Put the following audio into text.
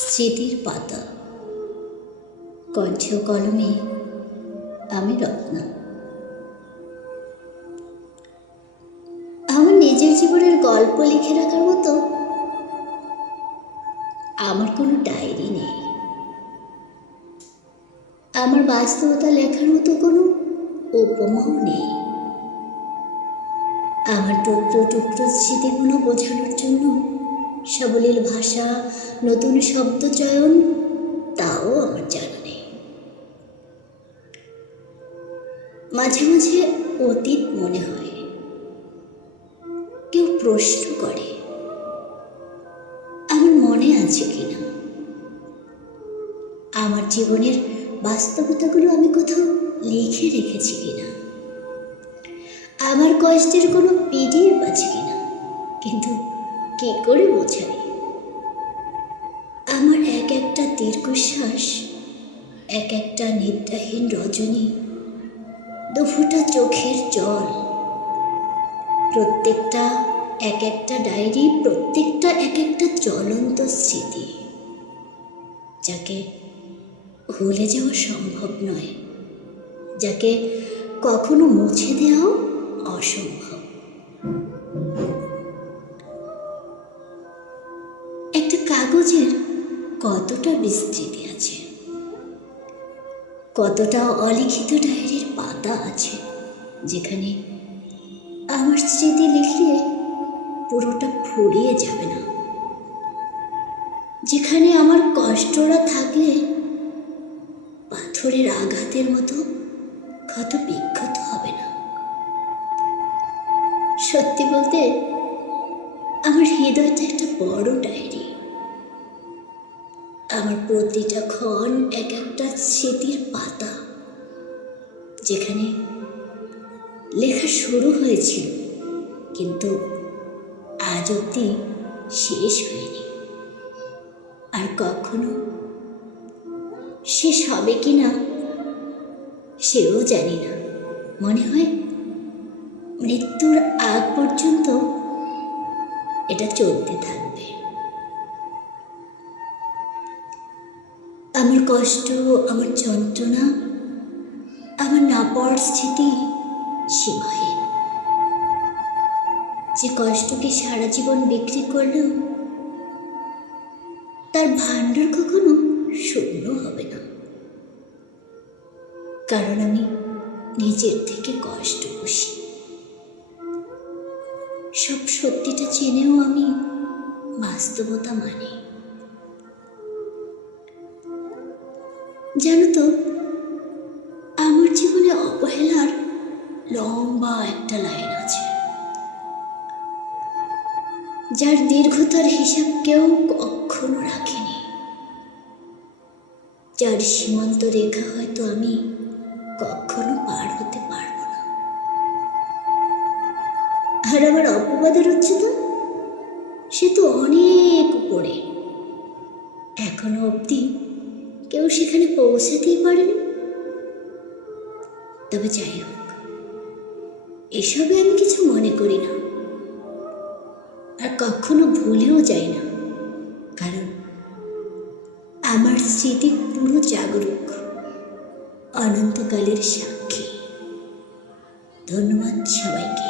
স্মৃতির পাতা, কণ্ঠে ও কলমে আমি রত্না। আমার নিজের জীবনের গল্প লিখে রাখার মতো আমার কোনো ডায়েরি নেই। আমার বাস্তবতা লেখার মতো কোনো উপমাও নেই। আমার টুকরো টুকরো স্মৃতিগুলো বোঝানোর জন্য সাবলীল ভাষা, নতুন শব্দ চয়ন তাও আমার জানা নেই। মাঝে মাঝে অতীত মনে হয়, কেউ প্রশ্ন করে আমার মনে আছে কিনা। আমার জীবনের বাস্তবতাগুলো আমি কোথাও লিখে রেখেছি কিনা, আমার কষ্টের কোনো পিডিএফ আছে কিনা, কিন্তু কি করে বোঝাই। আমার এক একটা দীর্ঘশ্বাস, এক একটা নিদ্রাহীন রজনী, দুফোঁটা চোখের জল, প্রত্যেকটা এক একটা ডায়েরি, প্রত্যেকটা এক একটা জ্বলন্ত স্মৃতি, যাকে ভুলে যাওয়া সম্ভব নয়, যাকে কখনো মুছে দেওয়াও অসম্ভব। একটা কাগজের কতটা বিস্তৃতি আছে, কতটা অলিখিত ডায়েরির পাতা আছে, যেখানে আমার স্মৃতি লিখলে পুরোটা ফুরিয়ে যাবে না, যেখানে আমার কষ্টরা থাকলে পাথরের আঘাতের মতো ক্ষত বিক্ষত হবে না। সত্যি বলতে আমার হৃদয়টা একটা বড় ডায়েরি। আমার প্রতিটা ক্ষণ এক একটা স্মৃতির পাতা, যেখানে লেখা শুরু হয়েছিল কিন্তু আজ অবধি শেষ হয়নি, আর কখনো শেষ হবে কি না সেও জানি না। মনে হয় মৃত্যুর আগ পর্যন্ত এটা চলতে থাকবে। আমার কষ্ট, আমার যন্ত্রণা, আমার না পাওয়ার স্মৃতি সীমাহীন। যে কষ্টকে সারা জীবন বিক্রি করলেও তার ভাণ্ডার কখনো শূন্য হবে না, কারণ আমি নিজের থেকে কষ্ট পুষি। সব সত্যিটা জেনেও আমি বাস্তবতা মানি। জানো তো, আমার জীবনে অবহেলার লম্বা একটা লাইন আছে, যার দীর্ঘতার হিসাব কেউ কখনো রাখেনি, যার সীমান্ত রেখা হয়তো আমি কখনো পার হতে পারবো না। আর আমার অপবাদের উচ্চতা, সে তো অনেক উপরে, এখনো অবধি কেউ সেখানে পৌঁছাতেই পারেনি। তবে যাই হোক, এসবে আমি কিছু মনে করি না, আর কখনো ভুলেও যাই না, কারণ আমার স্মৃতি পুরো জাগরুক, অনন্তকালের সাক্ষী। ধন্যবাদ সবাইকে।